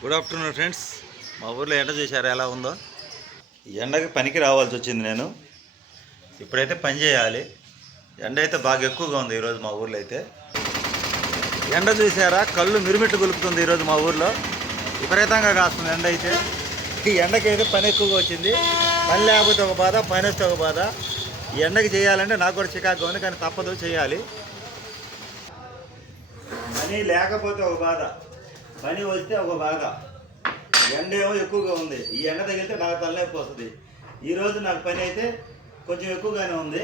Good afternoon friends మా ఊర్లో ఎండ చూశారు? ఎలా ఉందో? ఈ ఎండకి పనికి రావాల్సి వచ్చింది నేను. ఇప్పుడైతే పని చేయాలి. ఎండ అయితే బాగా ఎక్కువగా ఉంది ఈరోజు మా ఊర్లో అయితే. ఎండ చూసారా కళ్ళు మిరుమిట్టు గొలుపుతుంది ఈరోజు మా ఊర్లో. విపరీతంగా కాస్తుంది ఎండ అయితే. ఈ ఎండకైతే పని ఎక్కువగా వచ్చింది. పని లేకపోతే ఒక బాధ పని వస్తే ఒక బాధ. ఈ ఎండకి చేయాలంటే నాకు కూడా చికాకు ఉంది కానీ తప్పదు చేయాలి. పని లేకపోతే ఒక బాధ. పని వస్తే ఒక బాగా. ఎండ ఏమో ఎక్కువగా ఉంది. ఈ ఎండ తగిలితే నాకు తలనొప్పి వస్తుంది ఈరోజు నాకు పని అయితే కొంచెం ఎక్కువగానే ఉంది.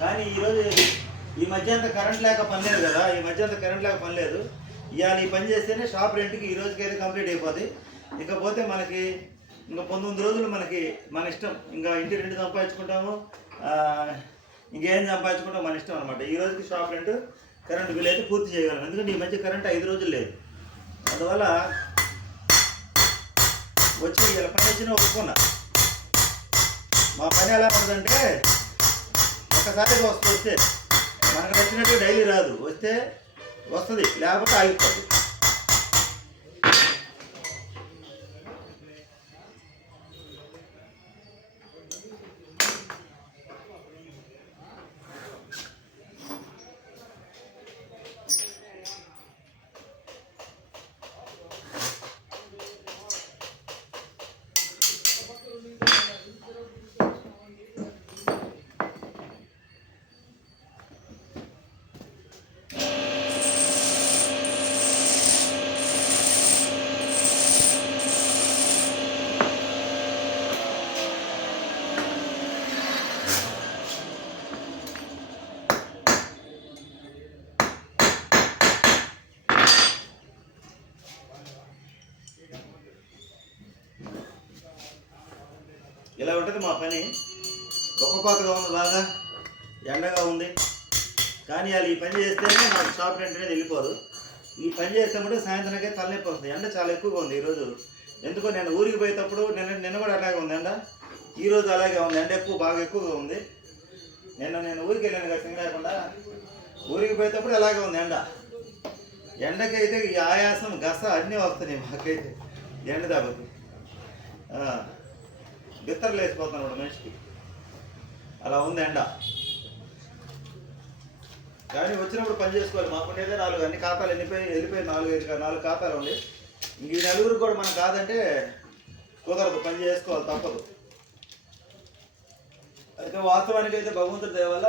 కానీ ఈరోజు ఈ మధ్య అంత కరెంట్ లేక పని లేదు కదా. ఈ మధ్య అంత కరెంట్ లేక పని లేదు. ఇవాళ ఈ పని చేస్తేనే షాప్ రెంట్కి ఈ రోజుకైతే కంప్లీట్ అయిపోతుంది ఇకపోతే మనకి ఇంకా పంతొమ్మిది రోజులు మనకి మన ఇష్టం. ఇంకా ఇంటి రెండు సంపాదించుకుంటాము. ఇంకేం సంపాదించుకుంటాం మన ఇష్టం అనమాట ఈ రోజుకి షాప్ రెంట్ కరెంట్ బిల్ అయితే పూర్తి చేయగలం. ఎందుకంటే ఈ మధ్య కరెంట్ ఐదు రోజులు లేదు. అందువల్ల వచ్చి ఇలా పని వచ్చిన ఒప్పుకున్నా. మా పని ఎలా ఉంటుందంటే ఒక్కసారిగా వస్తూ వస్తే మనకు నచ్చినట్టు డైలీ రాదు. వస్తే వస్తుంది లేకపోతే ఆగిపోతుంది. ఇలా ఉంటుంది మా పని. ఒక్కపోతగా ఉంది బాగా ఎండగా ఉంది. కానీ వాళ్ళు ఈ పని చేస్తేనే నాకు షాప్ రెంట్ అనేది వెళ్ళిపోదు. ఈ పని చేస్తే సాయంత్రంకే తలనొప్పి వస్తుంది. ఎండ చాలా ఎక్కువగా ఉంది ఈరోజు. ఎందుకో నేను ఊరికి పోయేటప్పుడు నిన్న నిన్న కూడా అలాగే ఉంది ఎండ. ఈరోజు అలాగే ఉంది. ఎండ ఎక్కువ బాగా ఎక్కువగా ఉంది. నిన్న నేను ఊరికి వెళ్ళాను కదా సింగరాకుండా ఊరికి పోయేటప్పుడు అలాగే ఉంది ఎండ. ఎండకైతే ఈ ఆయాసం గస అన్నీ వస్తున్నాయి మాకైతే. ఎండ దెబ్బకి బిత్తరలు వేసిపోతున్నాడు మనిషికి. అలా ఉంది ఎండ. కానీ వచ్చినప్పుడు పని చేసుకోవాలి. మాకుండేదే నాలుగు అన్ని ఖాతాలు వెళ్ళిపోయి వెళ్ళిపోయి నాలుగు ఐదు నాలుగు ఖాతాలు ఉండి. ఇంక ఈ నలుగురికి కూడా మనం కాదంటే కుదరదు. పని చేసుకోవాలి తప్పదు. అయితే వాస్తవానికి అయితే భగవంతుడి దయ వల్ల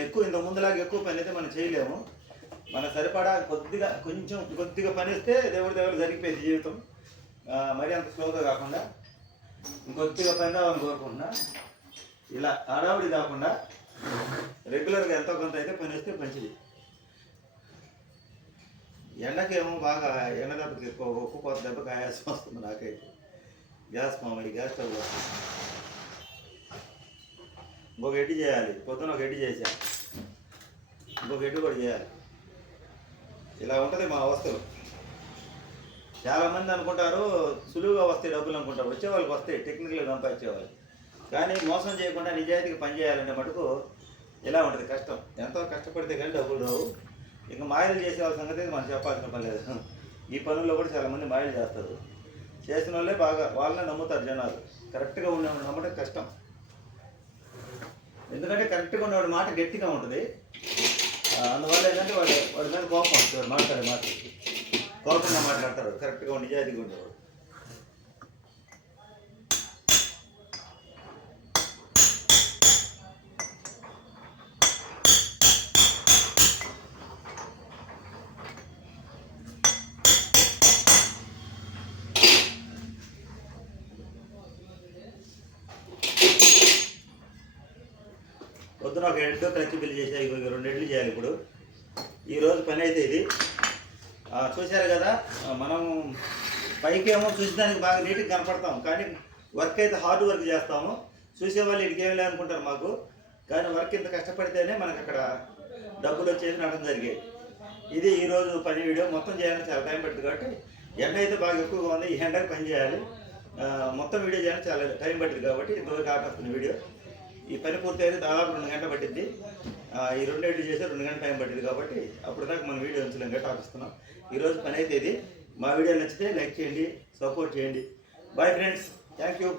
ఎక్కువ ఇంత ముందులాగా ఎక్కువ పని అయితే మనం చేయలేము. మన సరిపడా కొద్దిగా కొంచెం కొద్దిగా పని ఇస్తే దేవుడి దగ్గర జరిగిపోయేది జీవితం. మరి అంత స్లోగా కాకుండా ఇంకొద్దిగా పని రావాలని కోరుకుంటున్నా. ఇలా హడావుడి కాకుండా రెగ్యులర్గా ఎంతో కొంత అయితే పని వస్తే మంచిది. ఎండకేమో బాగా ఎండ దెబ్బకి ఎక్కువ ఒక్క కొత్త దెబ్బకి ఆయాసం వస్తుంది నాకైతే. గ్యాస్ మామూలు గ్యాస్ స్టవ్ వస్తుంది. ఇంకొక ఎడ్డి చేయాలి. పొద్దున ఒక ఎడ్డి చేశా. ఇంకొక ఎడ్డి కూడా చేయాలి. ఇలా ఉంటుంది మా అవస్థలు. చాలా మంది అనుకుంటారు సులువుగా వస్తాయి డబ్బులు అనుకుంటారు. వచ్చేవాళ్ళకి వస్తాయి టెక్నికల్గా సంపాదించేవాళ్ళు. కానీ మోసం చేయకుండా నిజాయితీగా పనిచేయాలంటే మటుకు ఇలా ఉంటుంది? కష్టం. ఎంతో కష్టపడితే కానీ డబ్బులు రావు. ఇంకా మాయలు చేసే వాళ్ళ సంగతి మనం చెప్పాల్సిన పని లేదు. ఈ పనుల్లో కూడా చాలామంది మాయలు చేస్తారు. చేసిన వాళ్ళే బాగా వాళ్ళనే నమ్ముతారు జనాలు. కరెక్ట్గా ఉండేవాడు నమ్మటం కష్టం. ఎందుకంటే కరెక్ట్గా ఉండేవాడి మాట గట్టిగా ఉంటుంది. అందువల్ల ఏంటంటే వాడు వాడి మీద కోపం వస్తుంది. వాడు మాట్లాడే మాట కోపంగా మాట్లాడతాడు. కరెక్ట్గా నిజాయితీగా ఉండేవాడు. పొద్దున ఒక ఎడ్డు కలిసి బిల్లు చేసా ఇక రెండు ఎడ్లు చేయాలి ఇప్పుడు. ఈరోజు పని అయితే ఇది. చూశారు కదా? మనం పైకి ఏమో చూసేదానికి బాగా నీట్గా కనపడతాం. కానీ వర్క్ అయితే హార్డ్ వర్క్ చేస్తాము. చూసేవాళ్ళు వాళ్ళు ఏమి అనుకుంటారు మాకు. కానీ వర్క్ ఇంత కష్టపడితేనే మనకు అక్కడ డబ్బులు వచ్చేసి నడడం జరిగేది. ఇది ఈరోజు పని వీడియో. మొత్తం చేయాలని చాలా టైం పడుతుంది కాబట్టి ఎండ అయితే బాగా ఎక్కువగా ఉంది. ఈ ఎండకు పని చేయాలి. మొత్తం వీడియో చేయాలని చాలా టైం పడుతుంది కాబట్టి ఇంతవరకు ఆపేస్తుంది వీడియో. ఈ పని పూర్తి అయితే దాదాపు రెండు గంటలు పట్టింది. ఈ రెండు ఎడ్లు చేస్తే రెండు గంటల టైం పట్టింది కాబట్టి అప్పుడు దాకా మనం వీడియో ఉంచలేం గట్రా ఆపిస్తున్నాం. ఈరోజు పని అయితే ఇది. మా వీడియో నచ్చితే లైక్ చేయండి సపోర్ట్ చేయండి. Bye friends thank you